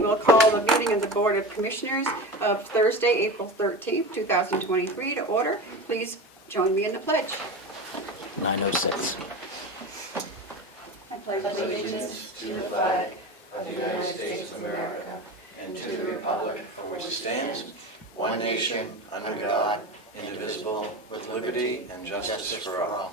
we'll call the meeting of the Board of Commissioners of Thursday, April 13th, 2023 to order. Please join me in the pledge. 9:06. I pledge allegiance to the flag of the United States of America and to the republic for which it stands, one nation, under God, indivisible, with liberty and justice for all.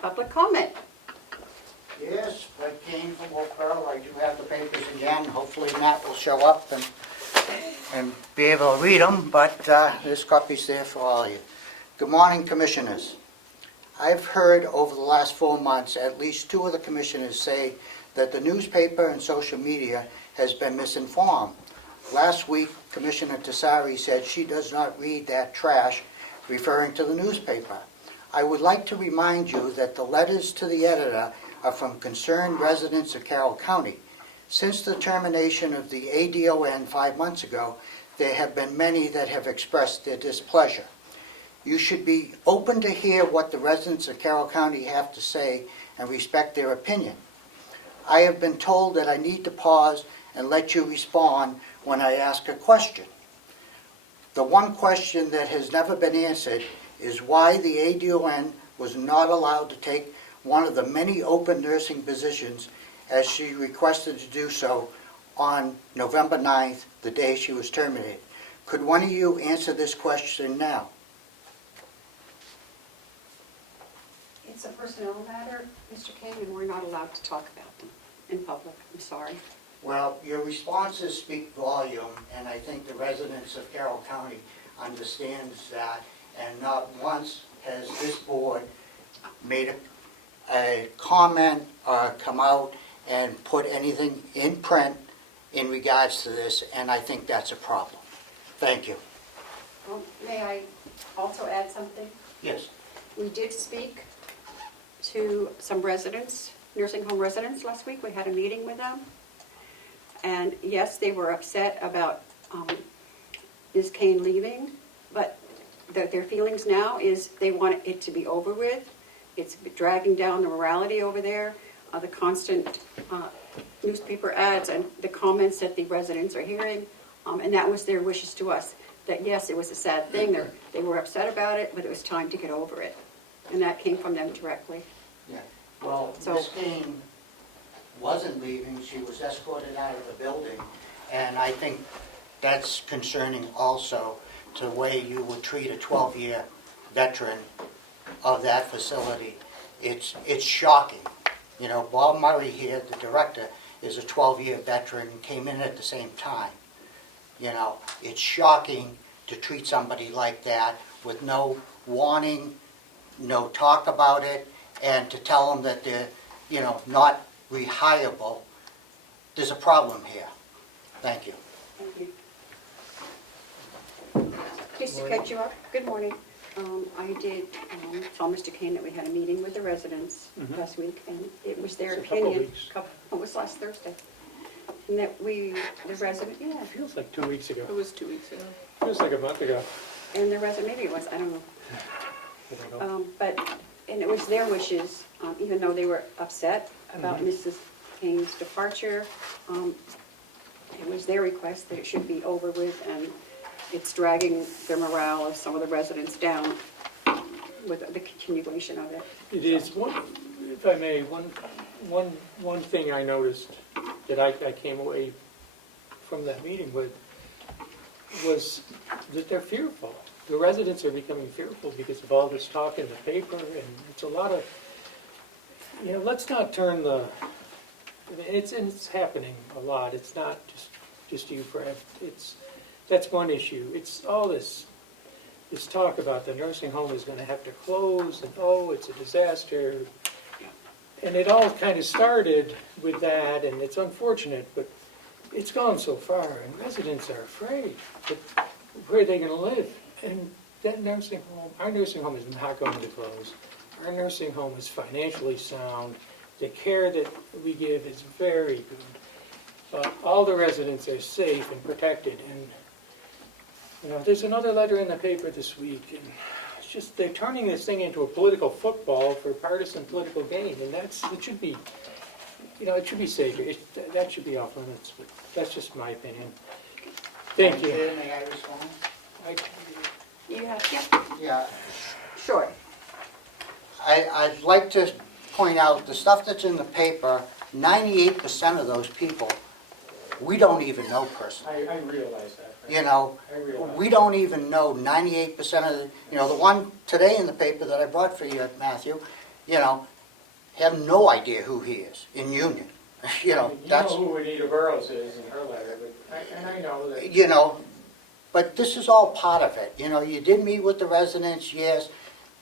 Public comment. Yes, Fred Kane from Carroll. I do have the papers again. Hopefully Matt will show up and be able to read them, but this copy's there for all of you. Good morning, Commissioners. I've heard over the last 4 months at least 2 of the Commissioners say that the newspaper and social media has been misinformed. Last week, Commissioner Tessari said she does not read that trash, referring to the newspaper. I would like to remind you that the letters to the editor are from concerned residents of Carroll County. Since the termination of the ADON 5 months ago, there have been many that have expressed their displeasure. You should be open to hear what the residents of Carroll County have to say and respect their opinion. I have been told that I need to pause and let you respond when I ask a question. The one question that has never been answered is why the ADON was not allowed to take one of the many open nursing positions as she requested to do so on November 9th, the day she was terminated. Could one of you answer this question now? It's a personnel matter, Mr. Kane, and we're not allowed to talk about them in public. I'm sorry. Well, your responses speak volume, and I think the residents of Carroll County understands that, and not once has this board made a comment or come out and put anything in print in regards to this, and I think that's a problem. Thank you. May I also add something? Yes. We did speak to some residents, nursing home residents last week. We had a meeting with them. And yes, they were upset about Ms. Kane leaving, but their feelings now is they want it to be over with. It's dragging down the morality over there, the constant newspaper ads and the comments that the residents are hearing, and that was their wishes to us, that yes, it was a sad thing, they were upset about it, but it was time to get over it. And that came from them directly. Yeah. Well, Ms. Kane wasn't leaving, she was escorted out of the building, and I think that's concerning also to the way you would treat a 12-year veteran of that facility. It's shocking. You know, Bob Murray here, the director, is a 12-year veteran, came in at the same time. You know, it's shocking to treat somebody like that with no warning, no talk about it, and to tell them that they're, you know, not rehireable. There's a problem here. Thank you. Thank you. Just to catch you up, good morning. I did tell Mr. Kane that we had a meeting with the residents last week, and it was their opinion. It was last Thursday. And that the resident, yeah. It feels like 2 weeks ago. It was 2 weeks ago. Feels like a month ago. And the resident, maybe it was, I don't know. I don't know. And it was their wishes, even though they were upset about Mrs. Kane's departure. It was their request that it should be over with, and it's dragging the morale of some of the residents down with the continuation of it. It is one, if I may, one thing I noticed that I came away from that meeting with was that they're fearful. The residents are becoming fearful because of all this talk in the paper, and it's a lot of, you know, let's not turn the, it's happening a lot. It's not just you, Fred. That's one issue. It's all this talk about the nursing home is going to have to close, and oh, it's a disaster. And it all kind of started with that, and it's unfortunate, but it's gone so far, and residents are afraid. But where are they going to live? And that nursing home, our nursing home is not going to close. Our nursing home is financially sound. The care that we give is very good. All the residents are safe and protected, and You know, there's another letter in the paper this week, and it's just, they're turning this thing into a political football for partisan political gain, and it should be, you know, it should be sacred. That should be off limits, but that's just my opinion. Thank you. Chair, may I respond? You have, yeah, Yeah, sure. I'd like to point out, the stuff that's in the paper, 98% of those people, we don't even know personally. I realize that. You know, I realize. we don't even know 98% of the, you know, the one today in the paper that I brought for you, Matthew, you know, have no idea who he is in Union. You know, that's, You know who Anita Burrows is in her letter, but I know that. you know, but this is all part of it. You know, you did meet with the residents, yes.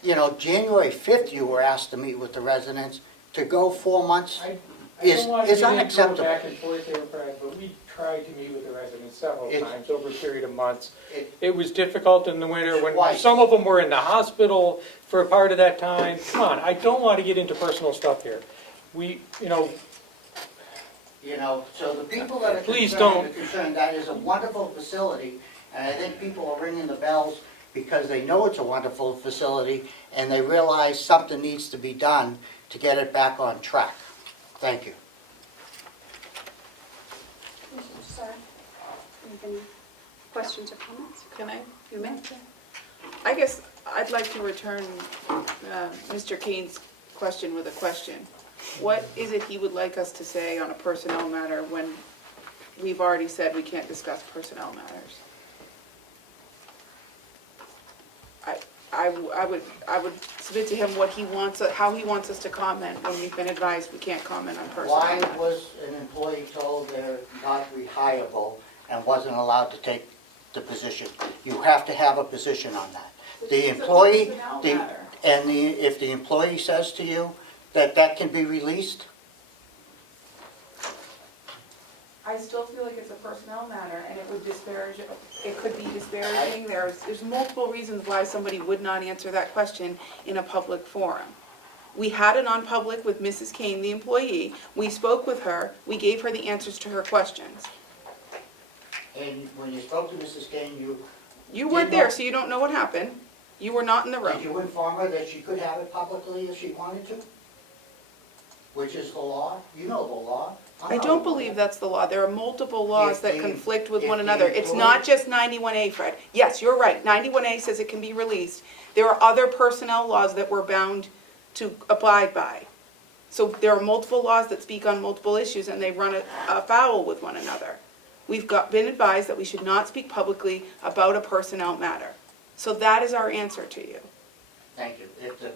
You know, January 5th, you were asked to meet with the residents. To go 4 months I is don't want to get into unacceptable. back and forth there, Brad, but we tried to meet with the residents several It- times over a period of months. It- It was difficult in the winter when Twice. some of them were in the hospital for a part of that time. Come on, I don't want to get into personal stuff here. We, you know, You know, so the people that are Please concerned don't. are concerned. That is a wonderful facility, and I think people are ringing the bells because they know it's a wonderful facility, and they realize something needs to be done to get it back on track. Thank you. Sarah, you have any questions or comments? Can I? You may. I guess I'd like to return Mr. Kane's question with a question. What is it he would like us to say on a personnel matter when we've already said we can't discuss personnel matters? I would submit to him what he wants, how he wants us to comment when we've been advised we can't comment on personnel Why matters. was an employee told they're not rehireable and wasn't allowed to take the position? You have to have a position on that. The employee, if the employee says to you that that can be released, I still feel like it's a personnel matter, and it would disparage, it could be disparaging. There's multiple reasons why somebody would not answer that question in a public forum. We had it on public with Mrs. Kane, the employee. We spoke with her. We gave her the answers to her questions. and when you spoke to Mrs. Kane, You weren't there, so you don't know what happened. You were not in the did room. you inform her that she could have it publicly if she wanted to? Which is the law? You know the law. I don't believe that's the law. There are multiple laws If that the- conflict with if one the another. It's employee- not just 91A, Fred. Yes, you're right. 91A says it can be released. There are other personnel laws that we're bound to abide by. So there are multiple laws that speak on multiple issues, and they run afoul with one another. We've been advised that we should not speak publicly about a personnel matter. So that is our answer to you. Thank you. If the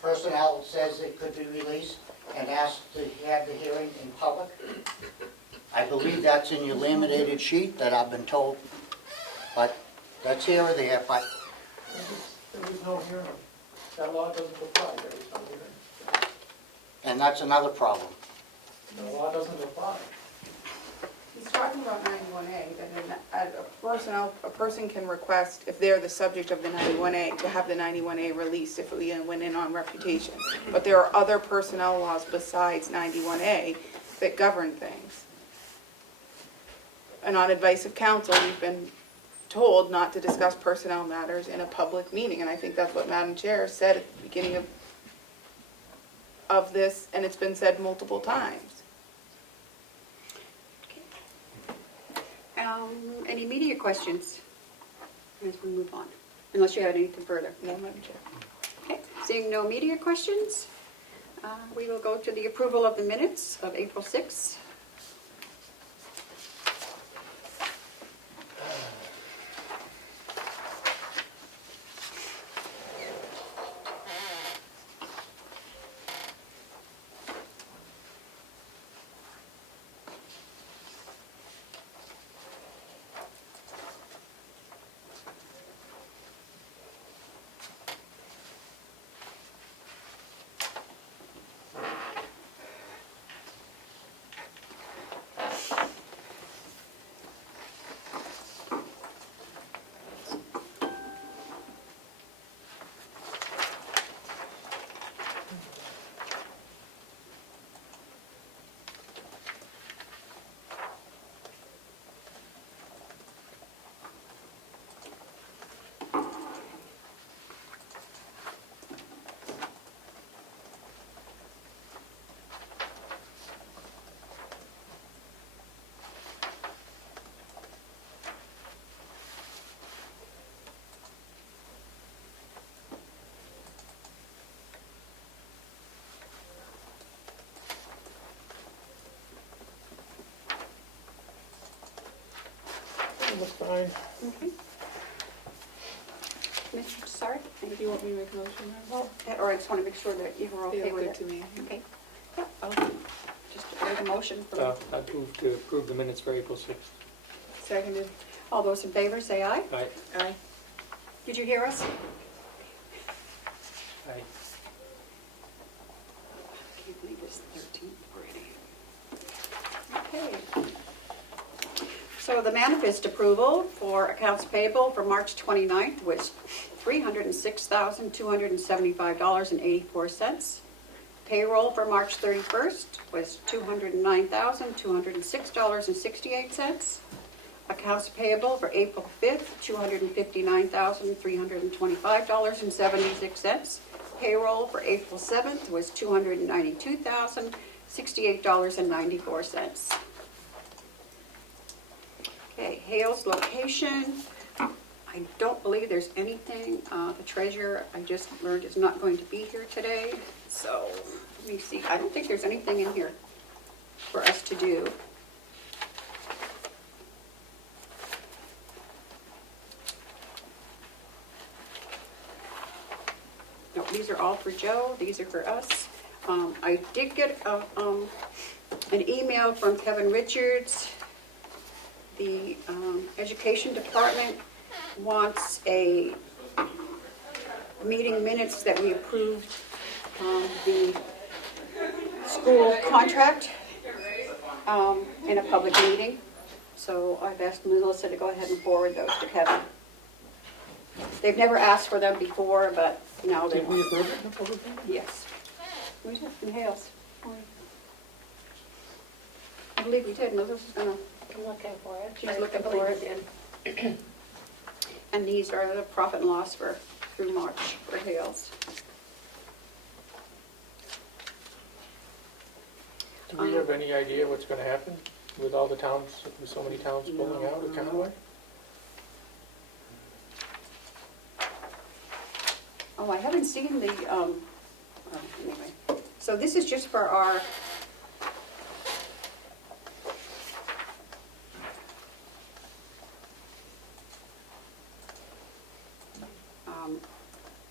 personnel says it could be released and asked to have the hearing in public, I believe that's in your laminated sheet that I've been told, but that's here or there, but there was no hearing. That law doesn't apply. There was no hearing. and that's another problem. The law doesn't apply. He's talking about 91A, that a person can request, if they're the subject of the 91A, to have the 91A released if we went in on reputation. But there are other personnel laws besides 91A that govern things. And on advice of counsel, we've been told not to discuss personnel matters in a public meeting, and I think that's what Madam Chair said at the beginning of this, and it's been said multiple times. Any media questions as we move on? Unless you had anything further. No, Madam Chair. Okay, seeing no media questions, we will go to the approval of the minutes of April 6th. It looks fine. Okay. Mr. Sorry? Do you want me to make a motion now? Well, or I just want to make sure that you were okay Feel with good it. to me. Okay. Yeah, I'll just make a motion for I'd move to approve the minutes for April 6th. Seconded. all those in favor, say aye. Aye. Aye. Did you hear us? Aye. Can't believe it's 13th already. Okay. So the manifest approval for accounts payable for March 29th was $306,275.84. Payroll for March 31st was $209,206.68. Accounts payable for April 5th, $259,325.76. Payroll for April 7th was $292,068.94. Okay, Hale's location. I don't believe there's anything. The treasurer, I just learned, is not going to be here today. So, let me see. I don't think there's anything in here for us to do. No, these are all for Joe. These are for us. I did get an email from Kevin Richards. The education department wants a meeting minutes that we approved the school contract in a public meeting. So I've asked Melissa to go ahead and forward those to Kevin. They've never asked for them before, but now they Did we want. approve it in the public meeting? Yes. We did in Hales. I believe we did. Melissa's gonna. I'm looking for it. She's looking for it. And these are the profit and loss for through March for Hales. Do we have any idea what's going to happen with all the towns, with so many towns pulling out of Comeau? Oh, I haven't seen the, anyway. So this is just for our,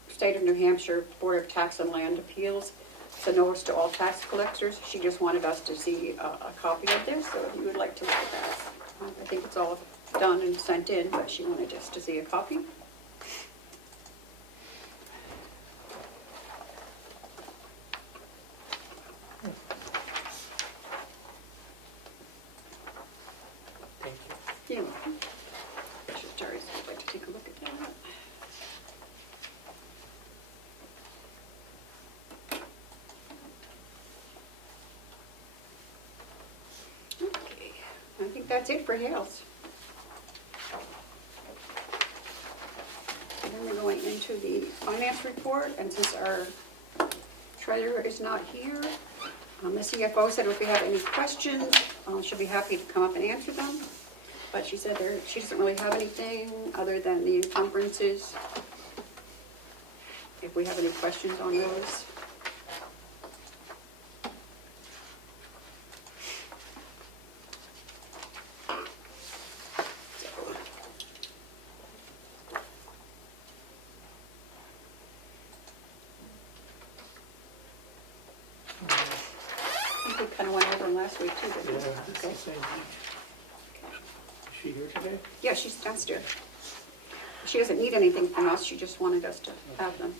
State of New Hampshire Board of Tax and Land Appeals. It's a notice to all tax collectors. She just wanted us to see a copy of this, so if you would like to look at that. I think it's all done and sent in, but she wanted us to see a copy. Thank you. You're welcome. Should Terry's like to take a look at that. Okay, I think that's it for Hales. And then we're going into the finance report, and since our treasurer is not here, the CFO said if we have any questions, she'll be happy to come up and answer them. But she said she doesn't really have anything other than the encumbrances. If we have any questions on those. I think we kind of went over them last week too, Yeah, didn't we? it's the Okay. same. Is she here today? Yeah, she's downstairs. She doesn't need anything from us, she just wanted us to have them.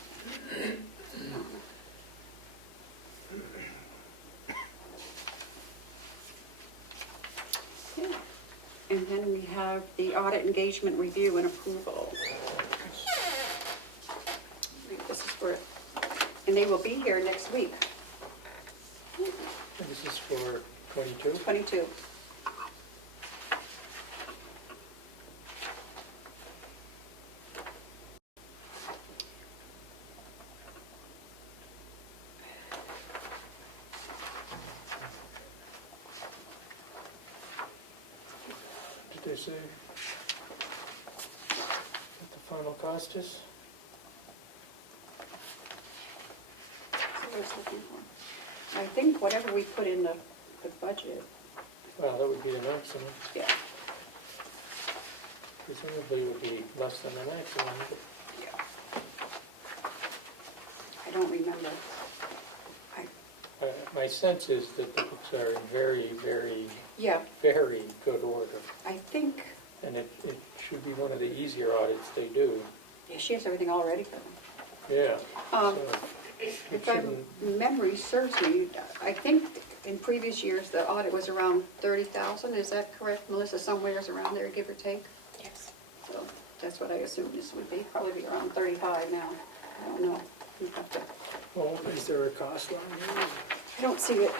Okay. And then we have the audit engagement review and approval. This is for, and they will be here next week, And this is for 22? 22. Did they say what the final cost is? So what I was looking for. I think whatever we put in the budget, Well, that would be the maximum. yeah. presumably it would be less than the maximum, but I don't remember. my sense is that the books are in very, very, Yeah, very good order. I think, And it should be one of the easier audits they do. yeah, she has everything all ready for them. Yeah. Um, So it If my shouldn't- memory serves me, I think in previous years, the audit was around 30,000, is that correct, Melissa? Somewhere's around there, give or take? Yes. So that's what I assumed this would be, probably be around 35 now. I don't know. We'd have to- Well, is there a cost line here? I don't see it.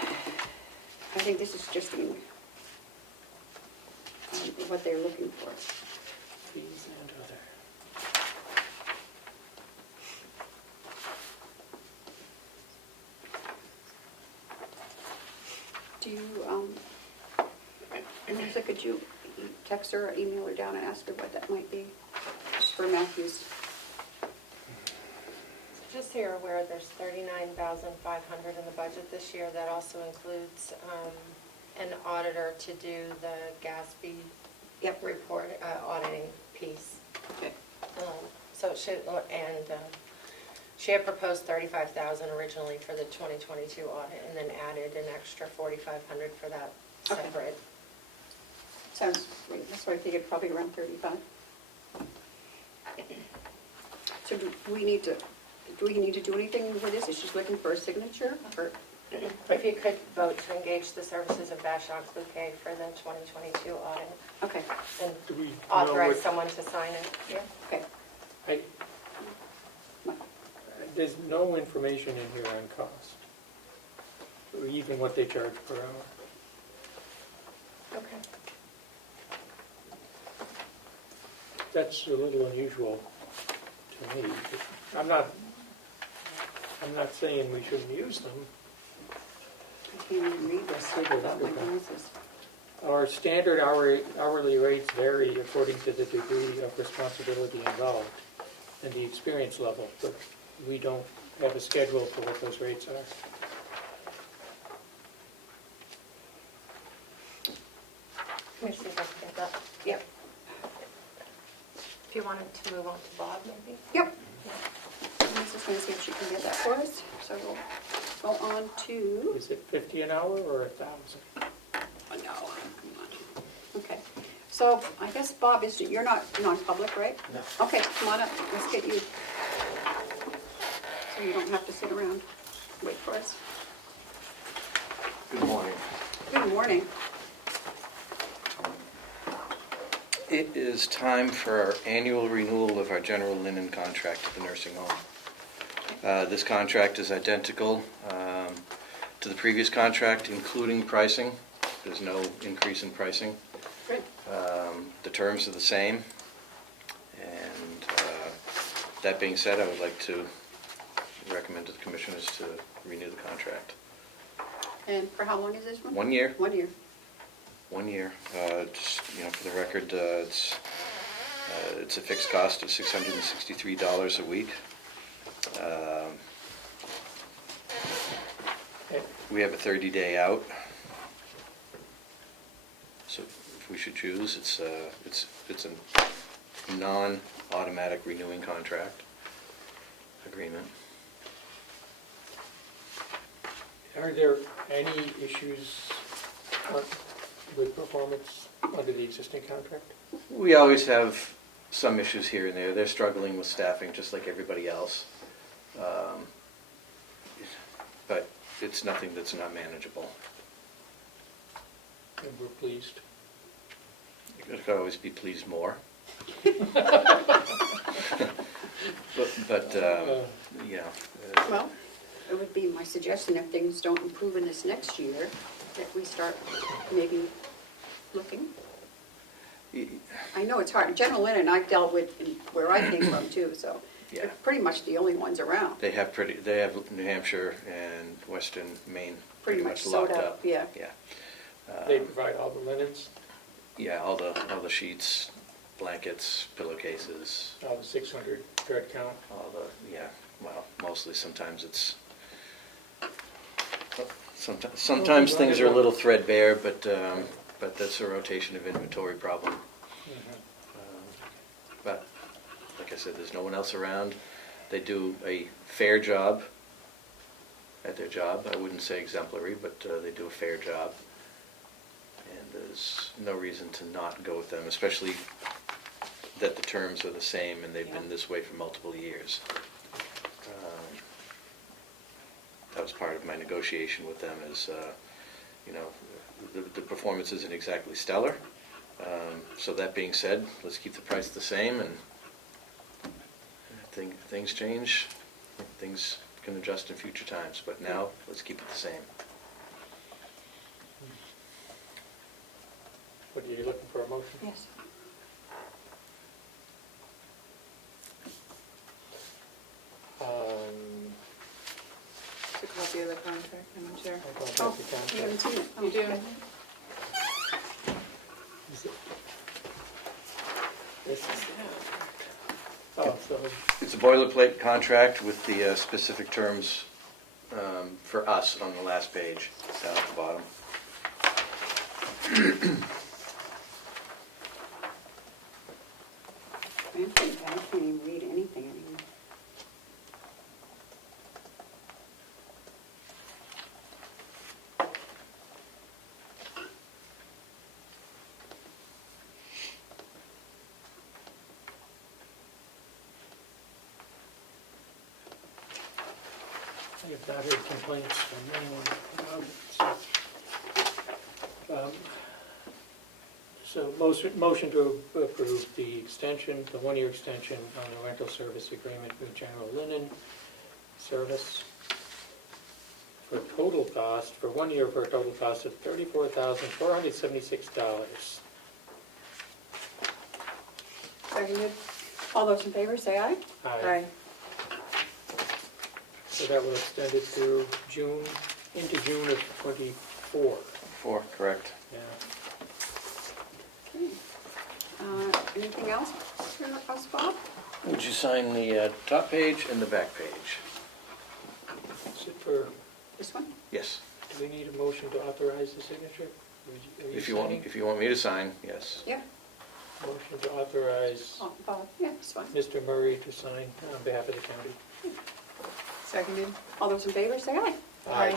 I think this is just what they're looking for. Fees and other. Do you, Melissa, could you text her or email her down and ask her what that might be? Just for Matthew's. Just so you're aware, there's $39,500 in the budget this year. That also includes an auditor to do the gas fee Yep. report, auditing piece. Okay. So it should, and she had proposed $35,000 originally for the 2022 audit, and then added an extra $4,500 for that Okay. separate. Sounds great, that's why I figured probably around 35. So do we need to do anything with this? Is she looking for a signature? Or, If you could vote to engage the services of Vashon Cloutier for the 2022 audit, okay, and Do we know authorize what- someone to sign it. Yeah. okay. There's no information in here on cost, or even what they charge per hour. Okay. That's a little unusual to me. I'm not saying we shouldn't use them. I can't even read this without my glasses. Our standard hourly rates vary according to the degree of responsibility involved and the experience level, but we don't have a schedule for what those rates are. Let me see if I can get that. Yep. If you wanted to move on to Bob, maybe? Yep. Melissa's going to see if she can get that for us. So we'll go on to, Is it 50 an hour or 1,000? oh no, come on. Okay, so I guess Bob, you're not non-public, right? No. Okay, come on up, let's get you. So you don't have to sit around, wait for us. Good morning. Good morning. It is time for our annual renewal of our general linen contract at the nursing home. This contract is identical to the previous contract, including pricing. There's no increase in pricing. Good. The terms are the same. And that being said, I would like to recommend to the commissioners to renew the contract. And for how long is this one? 1 year. 1 year. 1 year. Just, for the record, it's a fixed cost of $663 a week. We have a 30-day out. So if we should choose, it's a non-automatic renewing contract agreement. Are there any issues with performance under the existing contract? We always have some issues here and there. They're struggling with staffing just like everybody else. But it's nothing that's not manageable. And we're pleased. You could always be pleased more. But Well, it would be my suggestion if things don't improve in this next year, that we start maybe looking. I know it's hard. General linen I've dealt with where I came from too, so Yeah. they're pretty much the only ones around. they have New Hampshire and Western Maine Pretty much locked sewed up, yeah. Yeah. They provide all the linens, Yeah, all the sheets, blankets, pillowcases, all the 600 thread count. mostly sometimes it's, sometimes things are a little threadbare, but that's a rotation of inventory problem. said, there's no one else around. They do a fair job at their job. I wouldn't say exemplary, but they do a fair job. And there's no reason to not go with them, especially that the terms are the same and they've been this way for multiple years. That was part of my negotiation with them is, you know, the performance isn't exactly stellar. So that being said, let's keep the price the same, and things change, things can adjust in future times, but now let's keep it the same. What, are you looking for a motion? Yes. It's a copy of the contract, Madam Chair. I don't Oh, have the you contract. haven't seen it? Oh, You do. okay. Is it- This is, oh, so, It's a boilerplate contract with the specific terms for us on the last page, down at the bottom. I can't even read anything anymore. I have not heard complaints from anyone about it. So motion to approve the extension, the one-year extension on the rental service agreement with General Linen Service for total cost, for 1 year for a total cost of $34,476. Seconded? All those in favor, say aye. Aye. So that will extend it to June, into June of '24. 4, correct. Yeah. Okay. Anything else for us, Bob? Would you sign the top page and the back page? Is it for, This one? Yes. do we need a motion to authorize the signature? Are If you signing? want me to sign, yes. Yeah. Motion to authorize Oh, Bob, yeah, this one. Mr. Murray to sign on behalf of the county. Seconded? All those in favor, say aye. Aye.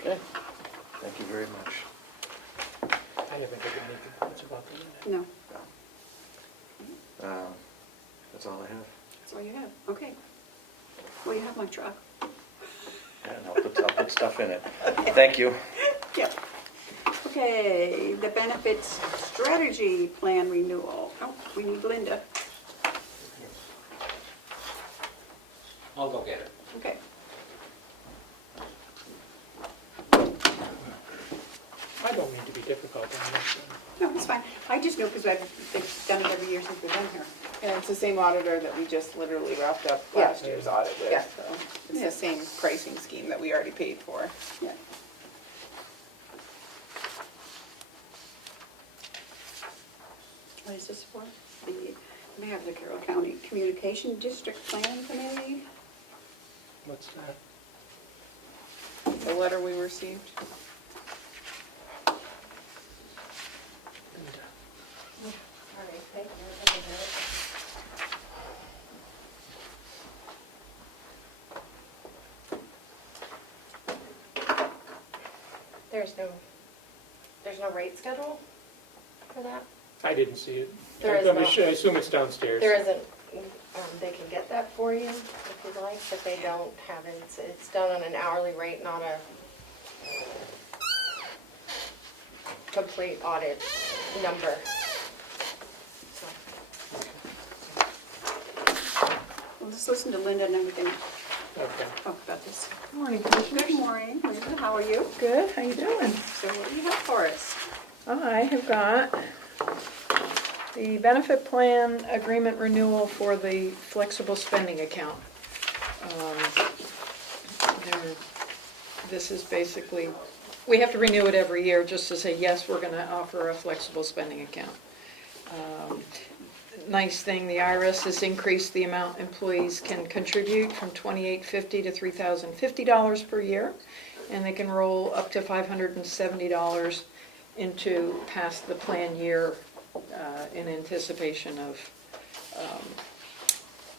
Okay. Thank you very much. I haven't heard any complaints about that. No, That's all I have. that's all you have. Okay. Well, you have my truck. Yeah, and I'll put stuff in it. Thank you. Yep. Okay, the benefits strategy plan renewal. Oh, we need Linda. I'll go get it. Okay. I don't mean to be difficult on this. No, it's fine. I just know because they've done it every year since we've been here. And it's the same auditor that we just literally wrapped up Yeah. last year's audit with, Yeah. so it's Yeah. the same pricing scheme that we already paid for. Yeah. What is this for? We have the Carroll County Communication District Planning Committee. What's that? The letter we received. All right, thank you. There's no rate schedule for that? I didn't see it. There is I'm not. sure- I assume it's downstairs. There isn't, they can get that for you if you'd like, but they don't have it. It's done on an hourly rate, not a complete audit number. So, We'll just listen to Linda and then we can Okay. talk about this. Morning, Good Commissioners. morning, Linda, how are you? Good, how you doing? So what do you have for us? I have got the benefit plan agreement renewal for the flexible spending account. This is basically, we have to renew it every year just to say, yes, we're gonna offer a flexible spending account. Nice thing, the IRS has increased the amount employees can contribute from $2,850 to $3,050 per year, and they can roll up to $570 into past the plan year in anticipation of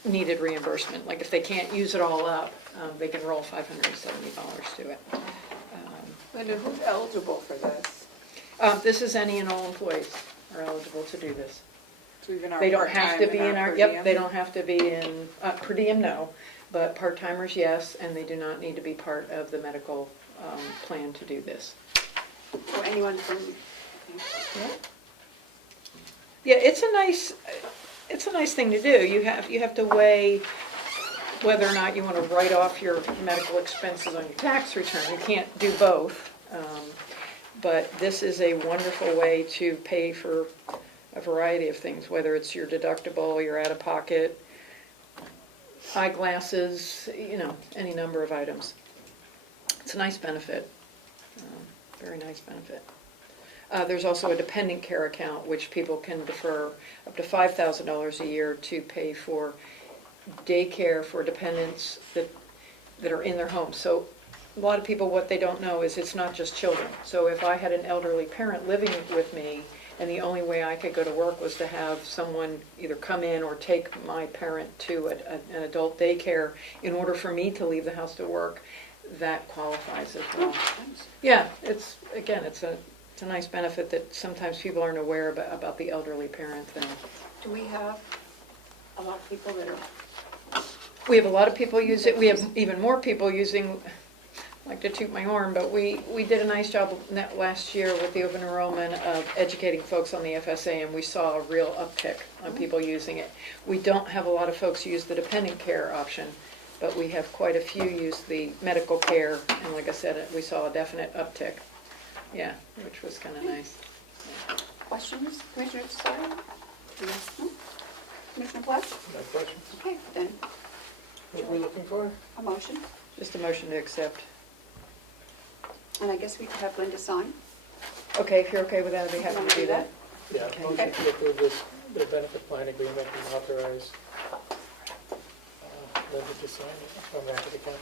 needed reimbursement. Like if they can't use it all up, they can roll $570 to it. Linda, who's eligible for this? This is any and all employees are eligible to do this. So even our They don't have part-time to and be in our, per yep, diem? they don't have to be in, per diem, no, but part-timers, yes, and they do not need to be part of the medical plan to do this. So anyone from, Yeah, it's a nice thing to do. You have to weigh whether or not you want to write off your medical expenses on your tax return. You can't do both. But this is a wonderful way to pay for a variety of things, whether it's your deductible, your out-of-pocket, eyeglasses, any number of items. It's a nice benefit, very nice benefit. There's also a dependent care account, which people can defer up to $5,000 a year to pay for daycare for dependents that are in their homes. So a lot of people, what they don't know is it's not just children. So if I had an elderly parent living with me, and the only way I could go to work was to have someone either come in or take my parent to an adult daycare in order for me to leave the house to work, that qualifies as well. Yeah, it's a nice benefit that sometimes people aren't aware about the elderly parent thing. do we have a lot of people that are, We have a lot of people use it. We have even more people using, I like to toot my horn, but we did a nice job last year with the open enrollment of educating folks on the FSA, and we saw a real uptick on people using it. We don't have a lot of folks use the dependent care option, but we have quite a few use the medical care, and like I said, we saw a definite uptick. Yeah, which was kind of nice. questions? Commissioner Desai? No? Commissioner Platt? No questions? Okay, then, What are we looking for? a motion, Just a motion to accept. and I guess we could have Linda sign. Okay, if you're okay with that, I'd be happy to do that. Yeah, Okay. motion to approve the benefit plan agreement and authorize Linda to sign it from that to the county.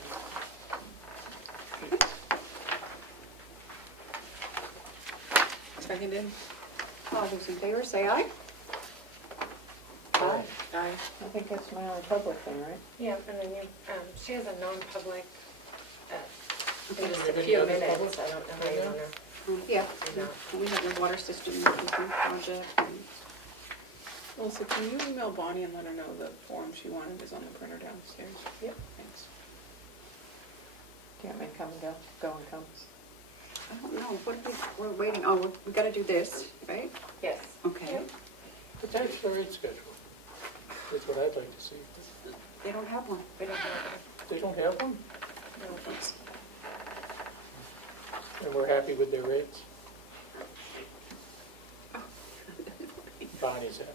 Seconded? All those in favor, say aye. Aye. Aye. I think that's my only public thing, right? Yeah, and then you, she has a non-public, in just a Any few other minutes, public? I don't know how you wanna. Yeah, No. we have the water system improvement project. Melissa, can you email Bonnie and let her know the form she wanted is on the printer downstairs? Yep. Thanks. Do you want me to come and go? Go and come? I don't know, we're waiting, oh, we gotta do this, right? Yes. Okay. The tax rate schedule is what I'd like to see. They don't have one. We don't have They don't have one, it. and we're happy with their rates. Bonnie's happy.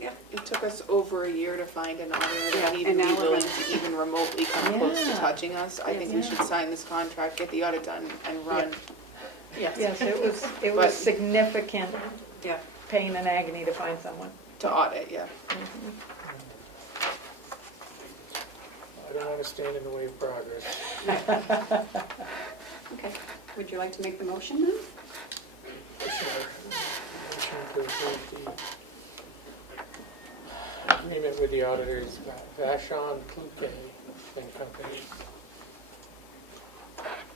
Yeah. It took us over a year to find an auditor Yeah, that needed and to be now we're willing gonna- to even remotely come close to Yeah. touching us. I think we Yes. should sign this contract, get the audit done, and run. Yes, it was But- significant Yeah. pain and agony to find someone. To audit, yeah. I don't want to stand in the way of progress. Okay, would you like to make the motion then? Motion to approve the agreement with the auditors, Vashon Kluge and Company,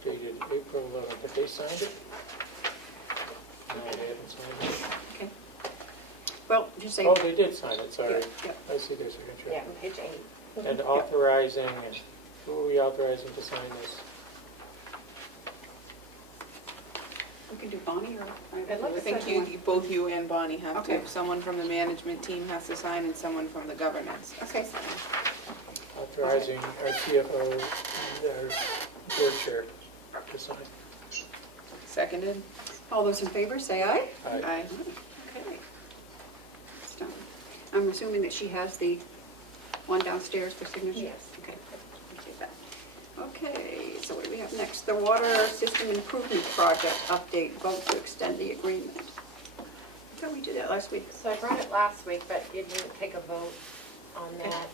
dated April 11th. Have they signed it? No, they haven't signed it. Okay. Well, just say. Oh, they did sign it, sorry. Yeah, I see their signature. Yeah, on page 8. And authorizing, who are we authorizing to sign this? We can do Bonnie or. I think both you and Bonnie have Okay. to. Someone from the management team has to sign and someone from the governance. Okay. Authorizing our CFO and our board chair to sign. Seconded? All those in favor, say aye. Aye. Aye. Okay. It's done. I'm assuming that she has the one downstairs for signature? Yes. Okay. Appreciate that. Okay, so what do we have next? The water system improvement project update, vote to extend the agreement. I thought we did that last week. So I brought it last week, but you didn't take a vote on that,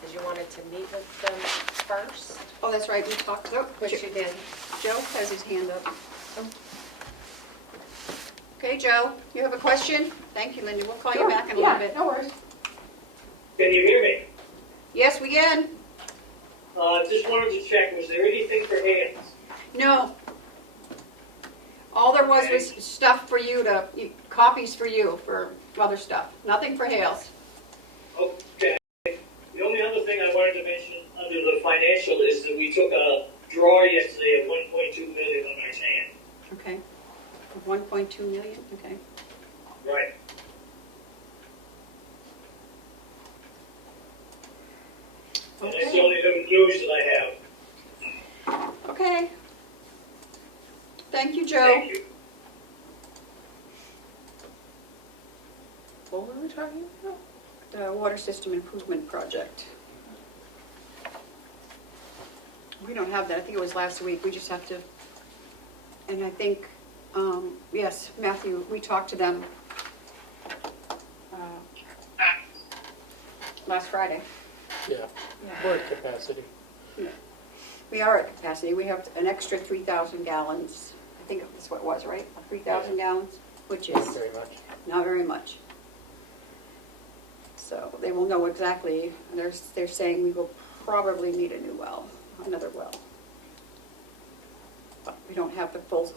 because you wanted to meet with them first, Oh, that's right, we talked, oh, which you did. Joe has his hand up. Okay, Joe, you have a question? Thank you, Linda, we'll call you back in a little bit. No worries. Can you hear me? Yes, we can. Just wanted to check, was there anything for hands? No. All there was stuff for you to, copies for you for other stuff. Nothing for Hales. Okay. The only other thing I wanted to mention under the financial is that we took a draw yesterday of 1.2 million on our hand. Okay. 1.2 million, okay. Right. And that's the only news that I have. Okay. Thank you, Joe. Thank you. What were we talking about? The water system improvement project. We don't have that. I think it was last week. We just have to, and I think, yes, Matthew, we talked to them last Friday. Yeah, we're at capacity. We are at capacity. We have an extra 3,000 gallons. I think that's what it was, right? 3,000 gallons, which Not is very much. not very much. So they will know exactly. They're saying we will probably need a new well, another well. But we don't have the full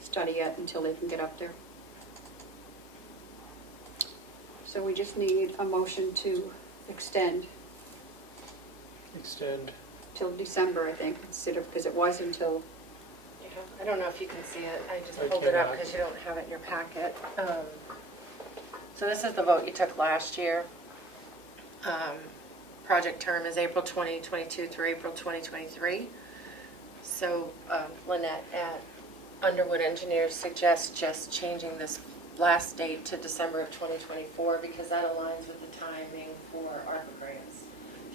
study yet until they can get up there. So we just need a motion to extend Extend. till December, I think, instead of, because it was until, Yeah, I don't know if you can see it. I just I pulled it up cannot. because you don't have it in your packet. So this is the vote you took last year. Project term is April 2022 through April 2023. So Lynette at Underwood Engineers suggests just changing this last date to December of 2024 because that aligns with the timing for ARPA grants.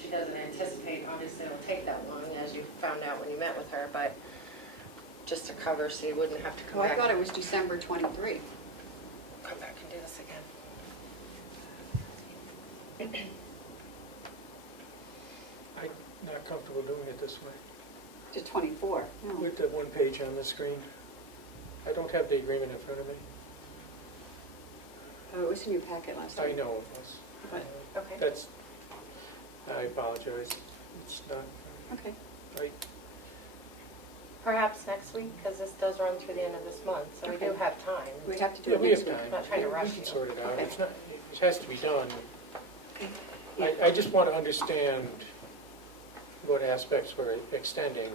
She doesn't anticipate, obviously it'll take that long, as you found out when you met with her, but just to cover so you wouldn't have to come oh, I back. thought it was December 23. Come back and do this again. I'm not comfortable doing it this way. To 24. No. With the one page on the screen. I don't have the agreement in front of me. Oh, it was in your packet last time. I know it was. But- Okay. That's, I apologize. It's not Okay. right. Perhaps next week, because this does run through the end of this month, so we do Okay. have time. We have to do Yeah, it we next have week. time. Not trying to rush We can you. sort it out. Okay. It's not, it has to be done. Yeah. I just want to understand what aspects we're extending,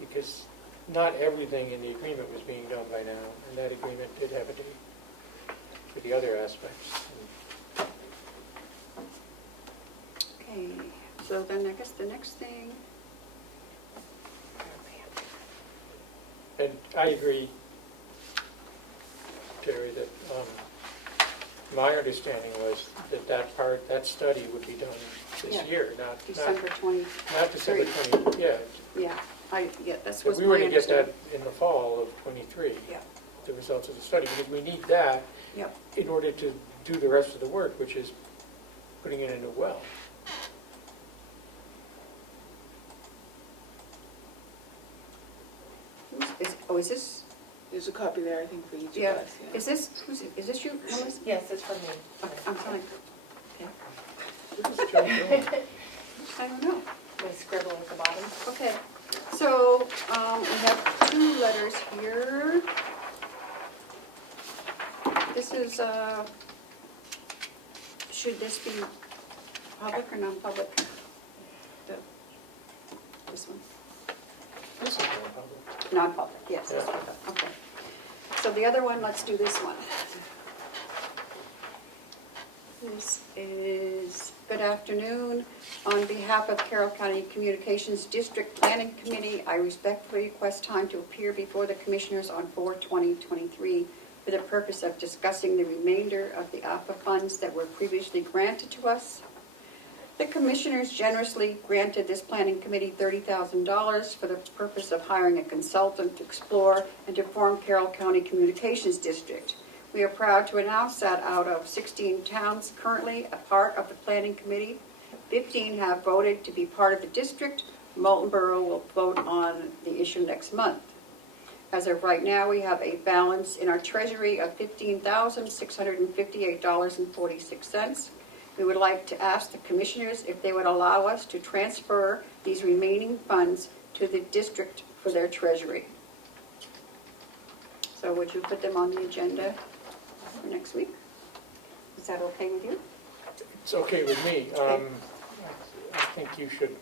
because not everything in the agreement was being done by now, and that agreement did have a date for the other aspects. Okay, so then I guess the next thing, And I agree, Terry, that my understanding was that that study would be done this Yeah. year, not December 20, not December 20, yeah. yeah, that's So was we my were to get that understanding. in the fall of '23, Yeah, the results of the study, because we need that yep. in order to do the rest of the work, which is putting in a new well. Is this, There's a copy there, I think, for each of yeah, us. Yeah. is this, is this you, Melissa? Yes, it's from me. Okay, I'm sorry. What is Joe doing? I don't know. My scribble at the bottom. Okay, so we have two letters here. This is, should this be public or non-public? This one? This is more public. Non-public, yes. This one. Okay. So the other one, let's do this one. This is, good afternoon. On behalf of Carroll County Communications District Planning Committee, I respectfully request time to appear before the Commissioners on 4/20/23 for the purpose of discussing the remainder of the APA funds that were previously granted to us. The Commissioners generously granted this Planning Committee $30,000 for the purpose of hiring a consultant to explore and to form Carroll County Communications District. We are proud to announce that out of 16 towns currently a part of the Planning Committee, 15 have voted to be part of the district. Moulton Borough will vote on the issue next month. As of right now, we have a balance in our treasury of $15,658.46. We would like to ask the commissioners if they would allow us to transfer these remaining funds to the district for their treasury. So would you put them on the agenda for next week? Is that okay with you? It's okay with me. I think you should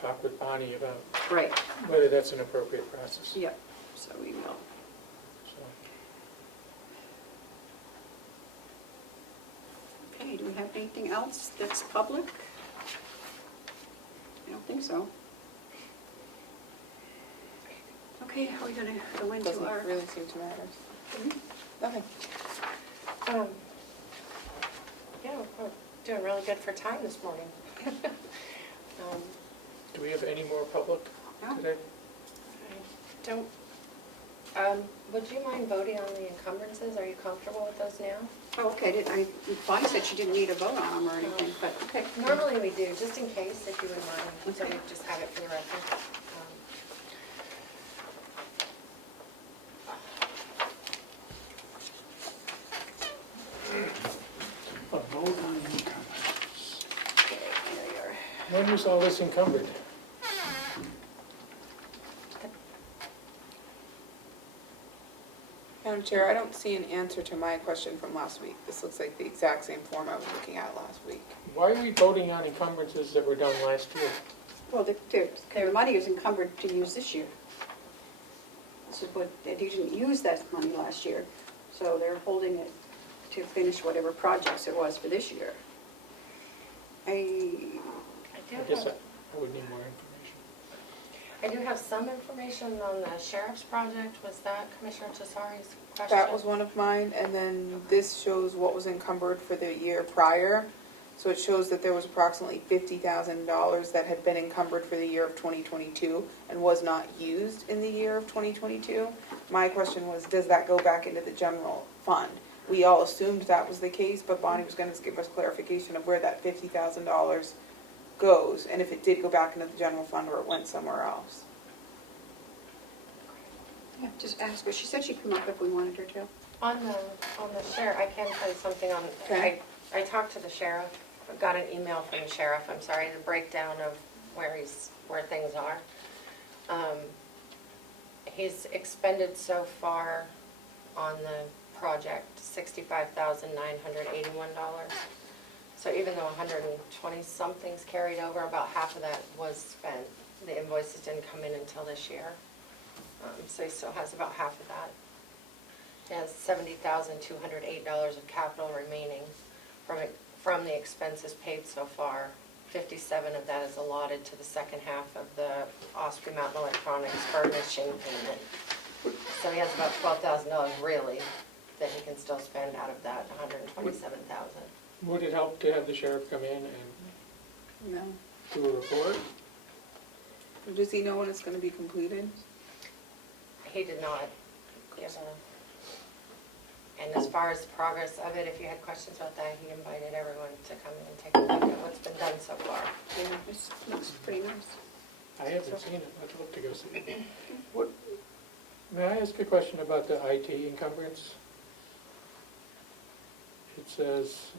talk with Bonnie about Right. whether that's an appropriate process. Yep, so we will. So, Okay, do we have anything else that's public? I don't think so. Okay, are we gonna go into Doesn't our... really seem to matter. Nothing. Yeah, we're doing really good for time this morning. do we have any more public No. today? Don't, would you mind voting on the encumbrances? Are you comfortable with those now? Oh, okay, Bonnie said she didn't need a vote on them or anything, but okay. Normally we do, just in case, if you wouldn't mind, so we Okay. just have it for the record. A vote on encumbrances. Okay, there you are. When was all this encumbered? Madam Chair, I don't see an answer to my question from last week. This looks like the exact same form I was looking at last week. Why are we voting on encumbrances that were done last year? Well, the money is encumbered to use this year. This is what, they didn't use that money last year, so they're holding it to finish whatever projects it was for this year. I I guess I would need more information. I do have some information on the sheriff's project. Was that Commissioner Tesari's question? That was one of mine, and then this shows what was encumbered for the year prior. So it shows that there was approximately $50,000 that had been encumbered for the year of 2022 and was not used in the year of 2022. My question was, does that go back into the general fund? We all assumed that was the case, but Bonnie was going to give us clarification of where that $50,000 goes, and if it did go back into the general fund or it went somewhere else. Yeah, just ask her. She said she'd come up if we wanted her to. On the sheriff, I can tell you something on, Okay. I talked to the sheriff, got an email from the sheriff, I'm sorry, the breakdown of where things are. He's expended so far on the project $65,981. So even though 120 something's carried over, about half of that was spent. The invoices didn't come in until this year. So he still has about half of that. He has $70,208 of capital remaining from the expenses paid so far. 57 of that is allotted to the second half of the Osprey Mountain Electronics furnishing payment. So he has about $12,000 really that he can still spend out of that 127,000. Would it help to have the sheriff come in and No. do a report? Does he know when it's going to be completed? He did not give a, and as far as the progress of it, if you had questions about that, he invited everyone to come in and take a look at what's been done so far. Yeah, this looks pretty nice. I haven't seen it. I'd love to go see it. What, may I ask a question about the IT encumbrance? It says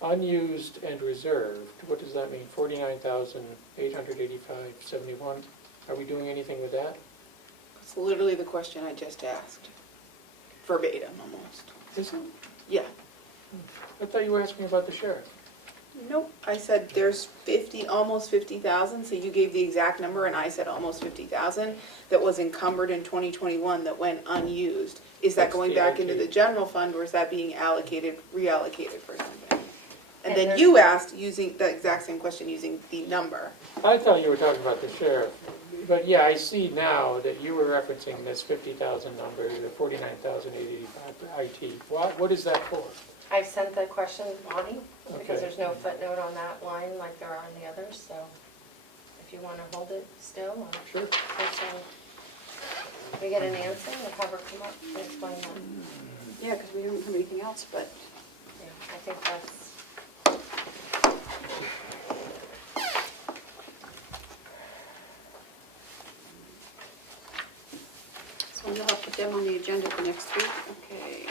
unused and reserved. What does that mean? 49,885.71. Are we doing anything with that? It's literally the question I just asked. Verbatim, almost. Is it? Yeah. I thought you were asking about the sheriff. Nope. I said there's almost 50,000, so you gave the exact number, and I said almost 50,000 that was encumbered in 2021 that went unused. Is that That's going the back IT. into the general fund, or is that being reallocated for something? And And then there's- you asked using the exact same question using the number. I thought you were talking about the sheriff. But yeah, I see now that you were referencing this 50,000 number, the 49,885 for IT. What is that for? I've sent the question to Bonnie, Okay. because there's no footnote on that line like there are on the others, so if you want to hold it still, I'll Sure. we get an answer, we'll have her come up and explain that. Yeah, because we don't have anything else, but Yeah, I think that's, so we'll have to put them on the agenda for next week. Okay.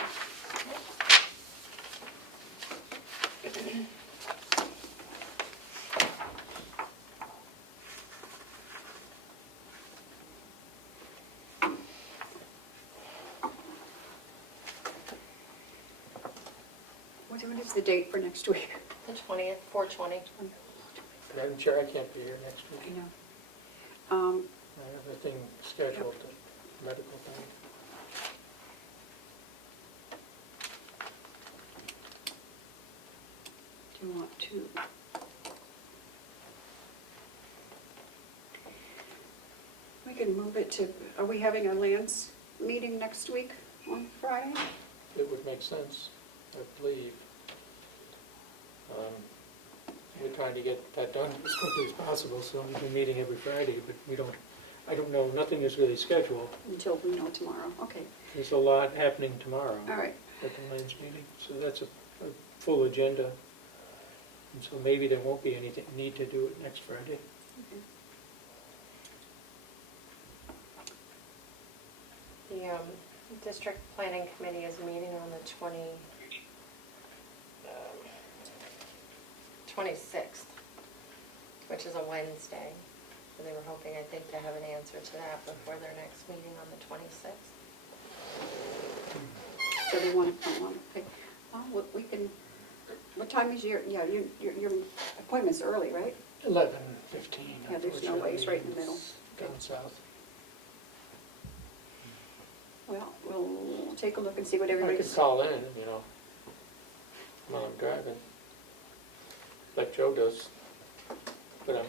What is the date for next week? The 20th, 4/20. Madam Chair, I can't be here next I week. know. I have a thing scheduled, a medical thing. Do you want to? We can move it to, are we having a lands meeting next week on Friday? It would make sense, I believe. We're trying to get that done as quickly as possible, so we've been meeting every Friday, but I don't know, nothing is really scheduled. Until we know tomorrow, okay. There's a lot happening tomorrow All right, at the Lands meeting, so that's a full agenda. And so maybe there won't be anything, need to do it next Friday. The district planning committee is meeting on the 26th, which is a Wednesday. So they were hoping, I think, to have an answer to that before their next meeting on the 26th. so they want to come on, okay. Well, we can, what time is your appointment's early, right? 11:15. Yeah, there's no way, it's right in the middle. Down south. Well, we'll take a look and see what I could everybody's. call in, while I'm driving, like Joe does. But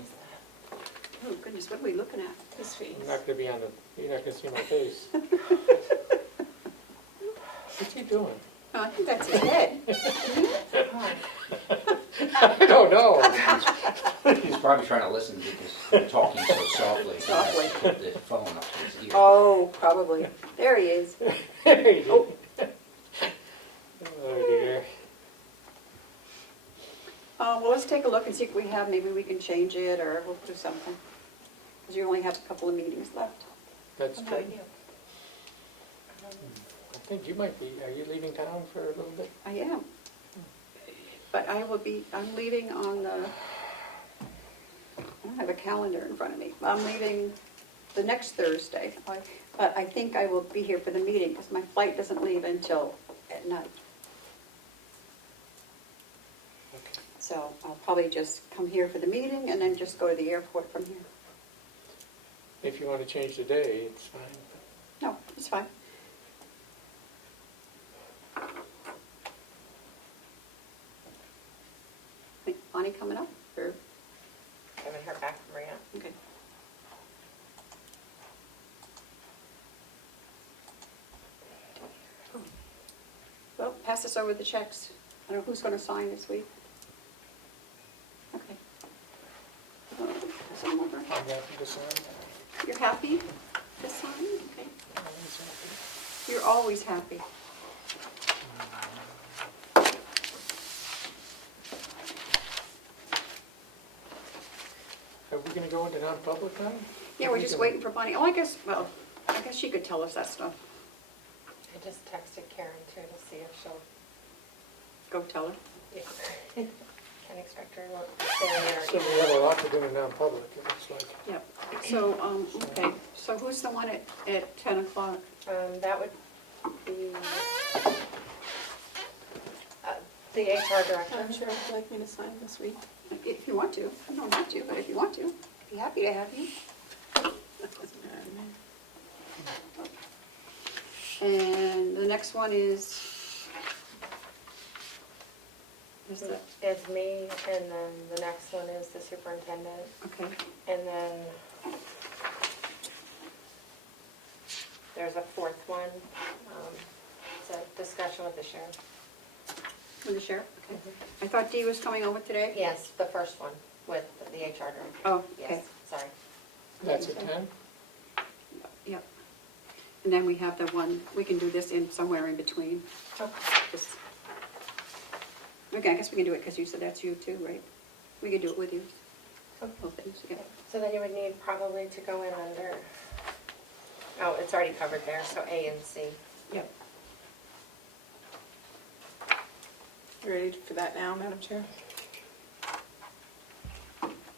Oh goodness, what are we looking at? His fees. I'm not gonna be you're not gonna see my face. What's he doing? I think that's his head. I don't know. He's probably trying to listen because they're talking so softly. He has to put the phone up to his ear. Oh, probably. There he is. Oh dear. Well, let's take a look and see if we have, maybe we can change it or we'll do something. Because you only have a couple of meetings left. That's What true. about you? I think you might be, are you leaving town for a little bit? I am. But I'm leaving on the, I don't have a calendar in front of me. I'm leaving the next Thursday. But I think I will be here for the meeting because my flight doesn't leave until at night. Okay. So I'll probably just come here for the meeting and then just go to the airport from here. If you want to change the day, it's fine. No, it's fine. Bonnie coming up? Or, I haven't heard back from her yet. okay. Well, pass us over the checks. I don't know who's going to sign this week. Okay. Pass them over. I'm happy to sign. You're happy to sign? Okay. I'm happy. You're always happy. Are we going to go into non-public now? Yeah, we're just waiting for Bonnie. Oh, I guess she could tell us that stuff. I just texted Karen too to see if she'll, Go tell her. can expect her to stay So there. we have a lot to do in non-public, it looks like. Yep. So, okay, so who's the one at 10 o'clock? That would be the HR director. I'm sure would like me to sign this week. If you want to. You don't have to, but if you want to, I'd be happy to have you. Doesn't matter to me. And the next one is the, It's me, and then the next one is the superintendent, okay, and then there's a fourth one. It's a discussion with the sheriff. with the sheriff, okay. I thought Dee was coming over today? Yes, the first one with the HR director. Oh, okay. Yes, sorry. That's at 10? Yep. And then we have the one, we can do this in somewhere in between. Just- Okay, I guess we can do it because you said that's you too, right? We could do it with you. Both things, yeah. So then you would need probably to go in under, oh, it's already covered there, so A and C. Yep. You ready for that now, Madam Chair?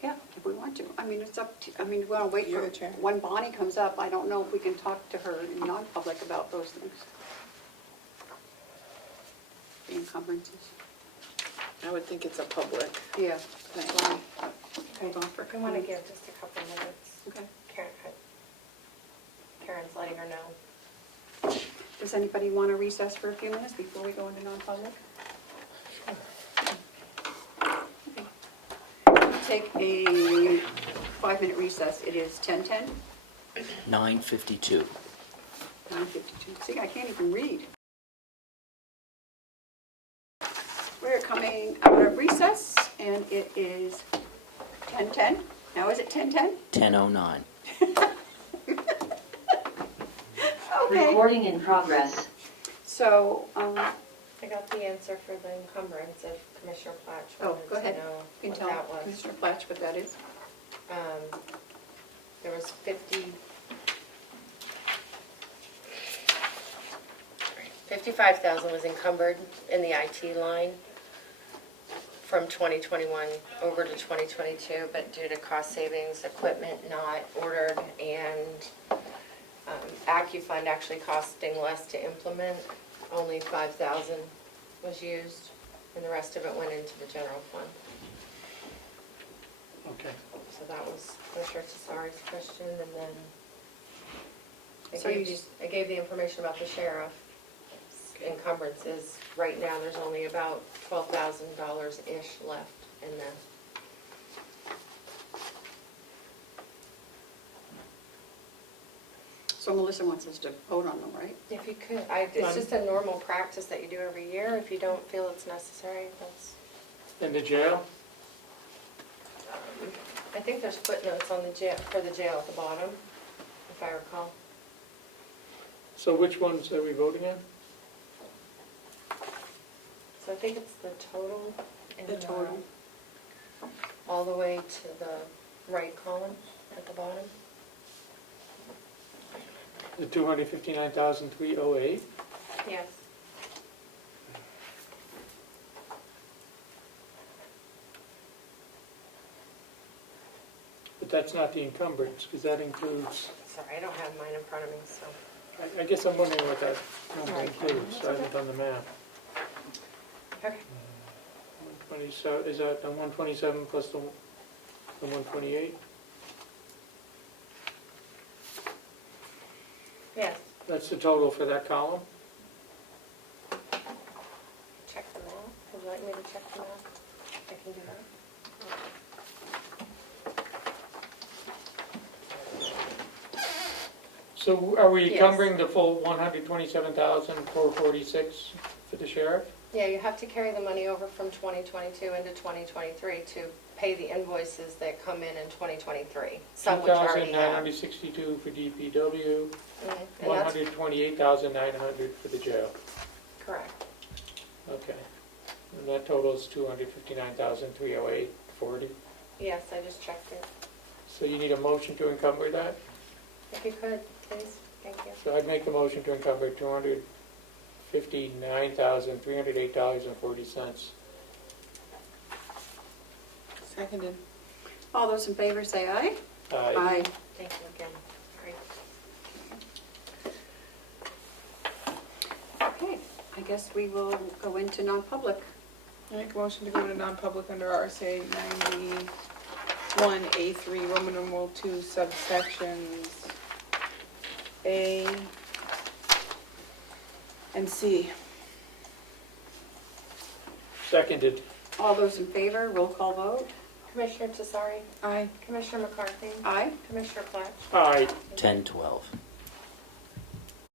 Yeah, if we want to. I mean, it's up to, I mean, we want to wait You're for, the chair. when Bonnie comes up, I don't know if we can talk to her in non-public about those things. The encumbrances. I would think it's a public Yeah. thing. That's why I hold on for a I couple want to minutes. give just a couple minutes. Okay. Karen's letting her know. Does anybody want to recess for a few minutes before we go into non-public? Okay. Take a 5-minute recess. It is 10:10, 9:52. 9:52. See, I can't even read. We're coming out of recess, and it is 10:10. Now is it 10:10? 10:09. Okay. Recording in progress. So, I got the answer for the encumbrance if Commissioner Platch oh, wanted go to ahead. know You what can that tell was. Commissioner Platch what that is. There was 55,000 was encumbered in the IT line from 2021 over to 2022, but due to cost savings, equipment not ordered, and AccuFund actually costing less to implement, only 5,000 was used, and the rest of it went into the general fund. Okay. So that was Commissioner Tesari's question, and then So I gave the information about the sheriff. Encumbrances, right now, there's only about $12,000-ish left in them. So Melissa wants us to vote on them, right? If you could, it's just a normal practice that you do every year. If you don't feel it's necessary, that's, In the jail? I think there's footnotes on the jail, for the jail at the bottom, if I recall. So which ones are we voting on? So I think it's the total. in The total. All the way to the right column at the bottom. The 259,308? Yes. But that's not the encumbrance, because that includes, Sorry, I don't have mine in front of me, so. I guess I'm wondering what that number Right. includes, so I haven't done the math. Okay. 127, is that the 127 plus the 128? Yes. That's the total for that column? Check them out. Would you like me to check them out? I can do that. So are we Yes. encumbering the full 127,446 for the sheriff? Yeah, you have to carry the money over from 2022 into 2023 to pay the invoices that come in 2023, some which already have. 2,962 for DPW, Mhm. And that's 128,900 for the jail. correct. Okay. And that totals 259,308.40. Yes, I just checked it. So you need a motion to encumber that? If you could, please. Thank you. So I'd make a motion to encumber $259,308.40. Seconded. All those in favor say aye. Aye. Thank you again. Great. Okay, I guess we will go into non-public. I make a motion to go to non-public under RSA 91A3, Roman numeral 2, subsections A and C. Seconded. All those in favor, roll call vote. Commissioner Tesari, Aye. Commissioner McCarthy, Aye. Commissioner Platch. Aye. 10:12.